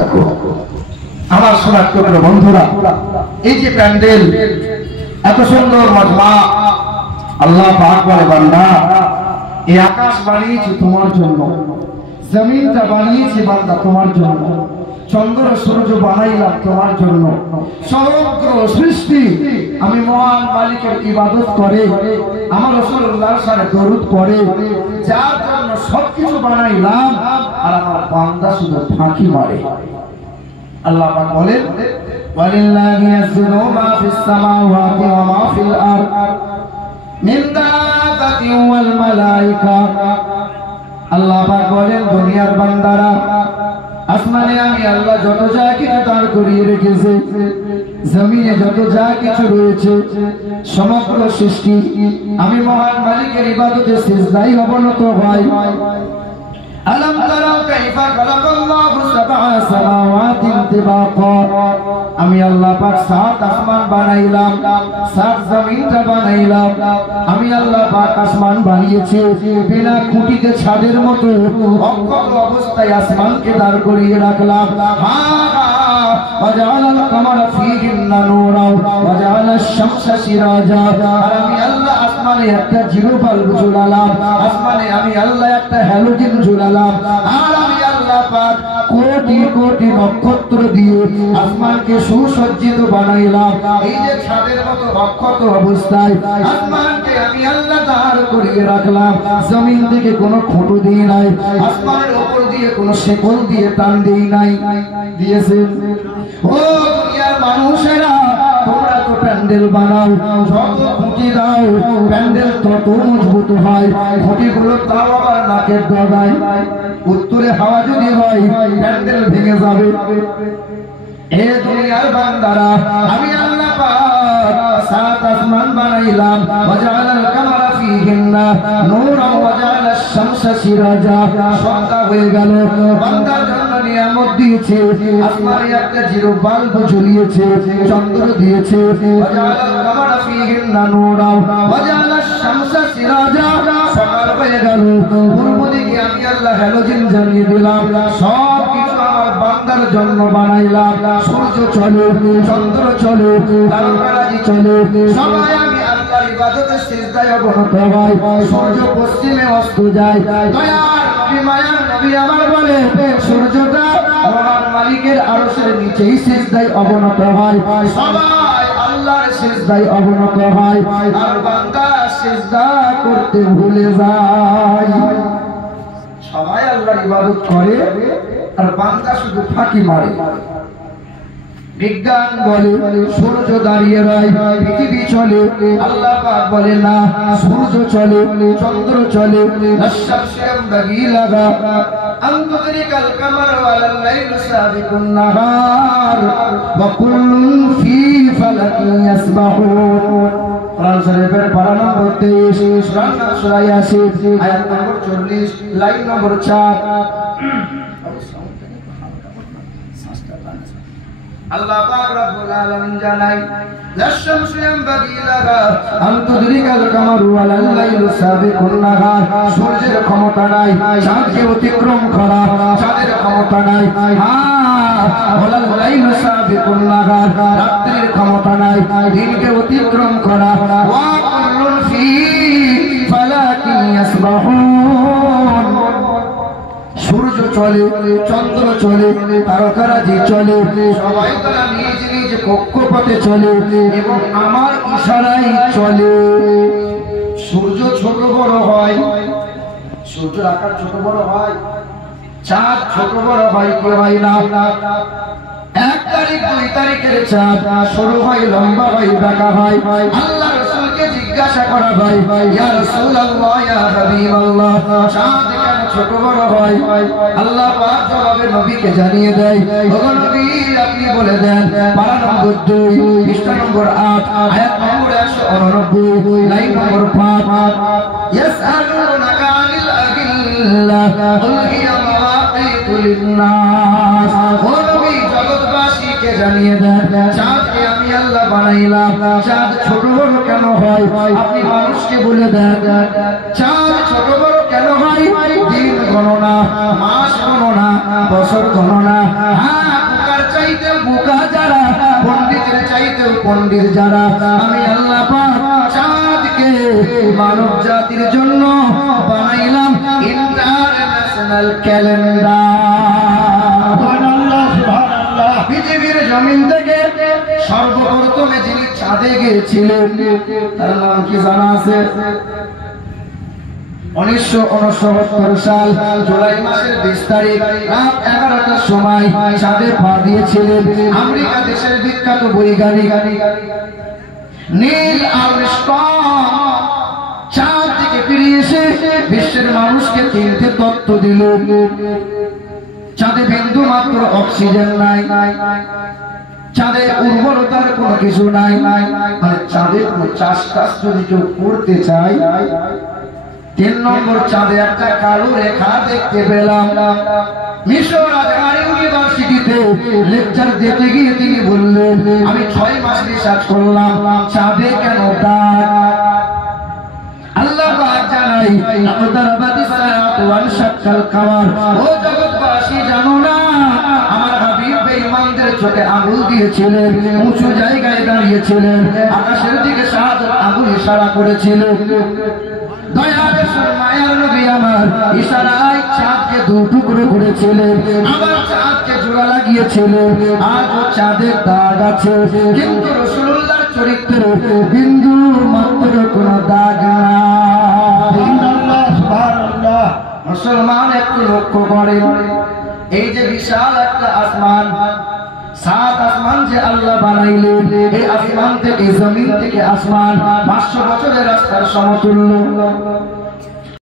থাকো। আমার সোনার টুকরো বন্ধুরা, এই যে প্যান্ডেল, এত সুন্দর মজমা, আল্লাহ পাক বলে বান্দা এই আকাশ বানিয়েছি তোমার জন্য, জমিনটা বানিয়েছি বান্দা তোমার জন্য, চন্দ্র সূর্য বানাইলাম তোমার জন্য। সমগ্র সৃষ্টি আমি মহান মালিকের ইবাদত করে, আমার রাসূলুল্লাহর সাথে দরুদ পড়ে, যার জন্য সবকিছু বানাইলাম, আর আমার বান্দা শুধু ফাঁকি মারে। আল্লাহ পাক বলেন ওয়ালিল্লাহি ইয়াসজুদু মা ফিস সামাওয়াতি ওয়া মা ফিল আরদ মিন দাবাতিন ওয়াল মালায়েকা। আল্লাহ পাক বলেন দুনিয়ার বান্দারা, আসমানে আমি আল্লাহ যত যা কিছু দাঁড় করিয়ে রেখেছে, জমিনে যত যা কিছু রয়েছে, সমগ্র সৃষ্টি আমি মহান মালিকের ইবাদতে সিজদায় অবনত হয়। আলম তারা কাইফা খালাকাল্লাহু সাবআ সামাওয়াতিন তিবাকা। আমি আল্লাহ পাক সাত আসমান বানাইলাম, সাত জমিনটা বানাইলাম। আমি আল্লাহ পাক আসমান বানিয়েছি বিনা খুঁটিতে ছাদের মতো অক্ষত অবস্থায় আসমানকে দাঁড় করিয়ে রাখলাম। وجعل القمر فيهن نورا وجعل الشمس سراجا। আর আমি আল্লাহ আসমানে একটা জিরো বাল্ব ঝুলালাম, আসমানে আমি আল্লাহ একটা হ্যালোজেন ঝুলালাম। আর আমি আল্লাহ পাক কোটি কোটি নক্ষত্র দিয়ে আসমানকে সুসজ্জিত বানাইলাম। এই যে ছাদের মতো অক্ষত অবস্থায় আসমানকে আমি আল্লাহ দাঁড় করিয়ে রাখলাম। জমিন থেকে কোনো খুঁটো দিয়ে নাই, আসমানের উপর দিয়ে কোনো শেকল দিয়ে টান দিয়ে নাই, দিয়েছেন। ও দুনিয়ার মানুষেরা, তোমরা তো প্যান্ডেল বানাও, যত খুঁটি দাও প্যান্ডেল তত মজবুত হয়। খুঁটিগুলো তাও আবার নাকের ডগায়, উত্তরে হাওয়া যদি হয় প্যান্ডেল ভেঙে যাবে। এ দুনিয়ার বান্দারা, আমি আল্লাহ পাক সাত আসমান বানাইলাম। ওয়াজআলাল কামারা ফীহিন্না নূরান ওয়াজআলাশ শামসা সিরাজা। সন্ধ্যা হয়ে গেল, বান্দার জন্য নিয়ামত দিয়েছে, আসমানে একটা জিরো বাল্ব জ্বলিয়েছে, চন্দ্র দিয়েছে। ওয়াজআলাল কামারা ফীহিন্না নূরান ওয়াজআলাশ শামসা সিরাজা। সকাল হয়ে গেল, পূর্ব দিকে আমি আল্লাহ হ্যালোজেন জ্বালিয়ে দিলাম। সব কিছু আমার বান্দার জন্য বানাইলাম। সূর্য চলে, চন্দ্র চলে, তারকারাজি চলে, সবাই আমি আল্লাহর ইবাদতে সিজদায় অবনত হয়। সূর্য পশ্চিমে অস্ত যায়। দয়ার নবী, মায়ার নবী আমার বলে সূর্যটা মহান মালিকের আরশের নিচেই সিজদায় অবনত হয়। সবাই আল্লাহর সিজদায় অবনত হয়, আর বান্দা সিজদা করতে ভুলে যায়। সবাই আল্লাহর ইবাদত করে আর বান্দা শুধু ফাঁকি মারে। বিজ্ঞান বলে সূর্য দাঁড়িয়ে রয়, পৃথিবী চলে। আল্লাহ পাক বলে না, সূর্য চলে, চন্দ্র চলে। আশ-শামসু ইয়ানবাগি লাহা আন তুদরিকাল কামার ওয়ালাল লাইলু সাবিকুন নাহার ওয়া কুল্লুন ফি ফালাকিন ইয়াসবাহুন। কোরআন শরীফের পারা নম্বর 23, সূরা ইয়াসিন, আয়াত নম্বর 40, লাইন নম্বর 4। আল্লাহ পাক রব্বুল আলামিন জানাই লাশ-শামসু ইয়ানবাগি লাহা আন তুদরিকাল কামারু ওয়ালাল লাইলু সাবিকুন নাহার। সূর্যের ক্ষমতা নাই চাঁদকে অতিক্রম করা, চাঁদের ক্ষমতা নাই ওয়ালাল লাইলু সাবিকুন নাহার, রাত্রির ক্ষমতা নাই দিনকে অতিক্রম করা। ওয়া কুল্লুন ফি ফালাকিন ইয়াসবাহুন। সূর্য চলে, চন্দ্র চলে, তারকারাজি চলে, সবাই তারা নিজ নিজ কক্ষপথে চলে এবং আমার ইশারায় চলে। সূর্য ছোট বড় হয়, সূর্যের আকার ছোট বড় হয়, চাঁদ ছোট বড় হয় কি হয় না? 1 তারিখ 2 তারিখের চাঁদ সরু হয়, লম্বা হয়, বাঁকা হয়। আল্লাহ রাসূলকে জিজ্ঞাসা করা হয়, ইয়া রাসূলুল্লাহ, ইয়া হাবিবাল্লাহ, চাঁদ কেন ছোট বড় হয়? আল্লাহ পাক জবাবে নবীকে জানিয়ে দেয়, ওগো নবী আপনি বলে দেন। পারা নম্বর 2, পৃষ্ঠা নম্বর 8, আয়াত নম্বর 189, লাইন নম্বর 5। ইয়াসআলুনাকা আনিল আখিল্লাহ কুল হিয়া মাওয়াকিতু লিন-নাস। ও নবী জগৎবাসীকে জানিয়ে দেন, চাঁদকে আমি আল্লাহ বানাইলাম। চাঁদ ছোট বড় কেন হয় আপনি মানুষকে বলে দেন। চাঁদ ছোট বড় কেন হয়? দিন গণনা, মাস গণনা, বছর গণনা, পণ্ডিত যারা, আমি আল্লাহ পাক চাঁদকে মানব জাতির জন্য বানাইলাম ইন্টারন্যাশনাল ক্যালেন্ডার। পৃথিবীর জমিন থেকে সর্বপ্রথমে যিনি চাঁদে গিয়েছিলেন তার নাম কি জানা আছে? 1969 সাল জুলাই মাসের 20 তারিখ রাত 11টার সময় চাঁদে পা দিয়েছিলেন আমেরিকা দেশের বিখ্যাত বৈজ্ঞানিক নীল আর্মস্ট্রং। চাঁদ থেকে ফিরে এসে বিশ্বের মানুষকে 3টে তত্ত্ব দিল। চাঁদে বিন্দু মাত্র অক্সিজেন নাই, চাঁদে উর্বরতার কোনো কিছু নাই, মানে চাঁদে কোনো চাষবাস যদি কেউ করতে চায়। 3 নম্বর, চাঁদে একটা কালো রেখা দেখতে পেলাম। মিশর আজহার ইউনিভার্সিটিতে লেকচার দিতে গিয়ে তিনি বললেন, আমি 6 মাস রিসার্চ করলাম চাঁদে কেন দাগ। আল্লাহ পাক জানাই আতরাবাতি সায়াত ওয়াল শাক্কাল কামার। ও জগৎবাসী জানো না আমার হাবিব বেঈমানদের চোখে আঙুল দিয়েছিলেন, উঁচু জায়গায় দাঁড়িয়েছিলেন, আকাশের দিকে 7 আঙুল ইশারা করেছিলেন। দয়ার মায়ার নবী আমার ইশারায় চাঁদকে 2 টুকরো করেছিলেন, আবার চাঁদকে জোড়া লাগিয়েছিলেন। আজও চাঁদের দাগ আছে, কিন্তু রাসূলুল্লাহর চরিত্রে বিন্দু মাত্র কোনো দাগ নাই। সুবহানাল্লাহ। মুসলমান একটু লক্ষ্য করে, এই যে বিশাল একটা আসমান, 7 আসমান যে আল্লাহ বানাইলেন, এই আসমান থেকে জমিন থেকে আসমান 500 বছরের রাস্তার সমতুল্য।